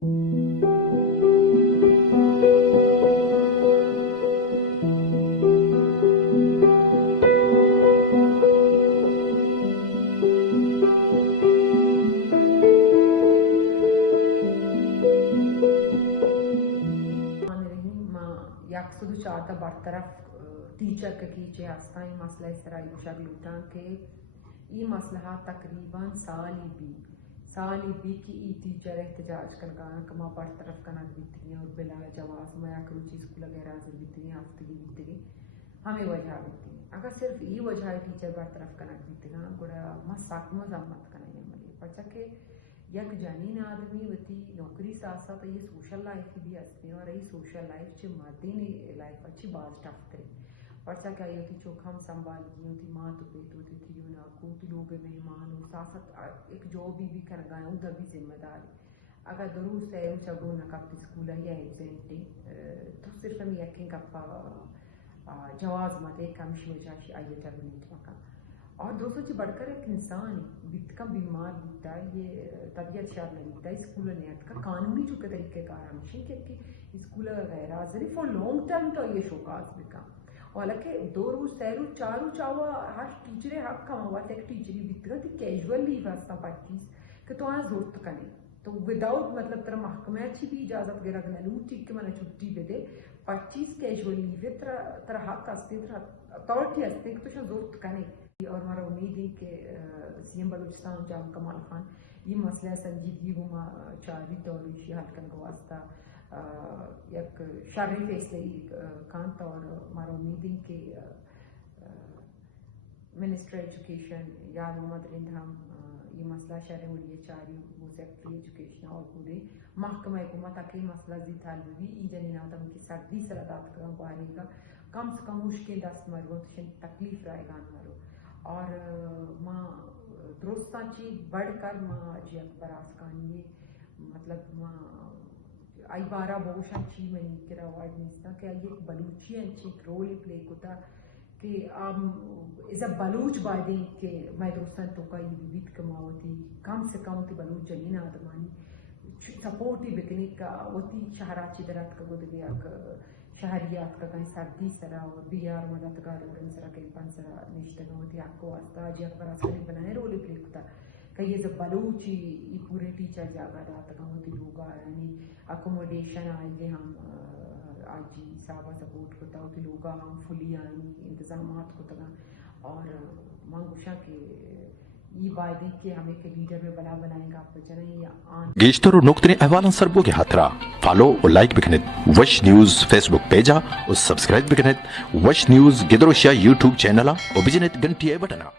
yaksudu bartaraf teacher ka kiche hasta in masla isra shaglutan ke ये मसला तकरीबन साल भी की ई टीचर एहतजाज कर कमा बरतरफ कनक बितरी और बिला जवाब मैं करूची स्कूल वगैरह से बितरी हफ्ते बितरी हमें वजह बितरी अगर सिर्फ ये वजह टीचर बरतरफ कनक बितना गुड़ा मसाक मजम्मत कना मले बच्चा के यक जानीन आदमी वती नौकरी साथ साथ ये सोशल लाइफ की भी हंसते और ये सोशल लाइफ चे मर्दी ने लाइफ अच्छी बात टफ करे पर्चा क्या होती चौक हम संभाल की होती माँ तो पेट होती थी ना कोती लोग मेहमान हो साथ एक जॉब भी कर गए उधर भी जिम्मेदारी अगर दुरुस्त है चगो न कब स्कूल है एब्सेंटी तो सिर्फ हम यकीन कप जवाब मत एक कम शिवजाशी आइए टर्मिनेट मका और दोस्तों जी बढ़कर एक इंसान बितका बीमार बीता ये तबीयत शायद नहीं बीता स्कूल ने का कानूनी जो के तरीके कार हमशी कि स्कूल वगैरह जरी फॉर लॉन्ग टर्म तो ये शोकास बिका हालांकि 2 रोज 3 रोज 4 रोज चावा हर टीचर हक कमावा एक टीचरी बितरा थी कैजुअल लीव हस्ता 25 कि तो आज जरूरत कने तो विदाउट मतलब तेरा महकमे अच्छी भी इजाजत गिरा गना लू ठीक के मैंने छुट्टी दे दे 25 कैजुअल लीव तेरा हक हस्ते तेरा अथॉरिटी हस्ते कि तो जरूरत कने और हमारा उम्मीद है कि सीएम बलूचिस्तान जाम कमाल खान ये मसला संजीदगी हुआ चारी तौर हल कन को वास्ता एक शारी फैसले कांत और हमारा उम्मीद है कि मिनिस्टर एजुकेशन याद मोहम्मद रिंधाम ये मसला शहर उड़िए चारी वो सेक्रेटरी एजुकेशन और पूरे महकमा हुकूमत के मसला जी तालबी ईजन आदम की सर्दी सरादात का बारेगा कम से कम मुश्किल 10 मरो तकलीफ रहेगा मरो और माँ दोस्ताची बढ़कर माँ जी अकबर आसकानी मतलब माँ आई 12 बहुशन ची मनी किरा वार्ड निस्ता कि ये बलूची अच्छी रोल प्ले कोता कि इस बलूच बादी के मैं दोस्तन तो का ये विविध कमावती कम से कम ती बलूच जनीन आदमानी सपोर्टी बिकने का वती शहराची दरात का गोद गया शहरियात का कहीं सर्दी सरा और बिहार मददगार और सरा कहीं पंसरा निश्चित होती आपको आस्था जी अकबर आसकानी बनाए रोल प्ले कोता कहीं जब बलूची ये पूरे टीचर जागा रात का होती होगा यानी अकोमोडेशन आएंगे हम आज जी साबा सपोर्ट होता होती होगा हम फुली आनी इंतजामात होता और मांगुशा के ये वायदे के हमें के लीडर में बला बनाएगा आप बचना ये आन गेस्टरो नुक्तने अहवालन सरबो के हाथरा फॉलो और लाइक बिकनेत वश न्यूज फेसबुक पेजा और सब्सक्राइब बिकनेत वश न्यूज गिदरोशिया यूट्यूब चैनल और बिजनेत घंटी बटना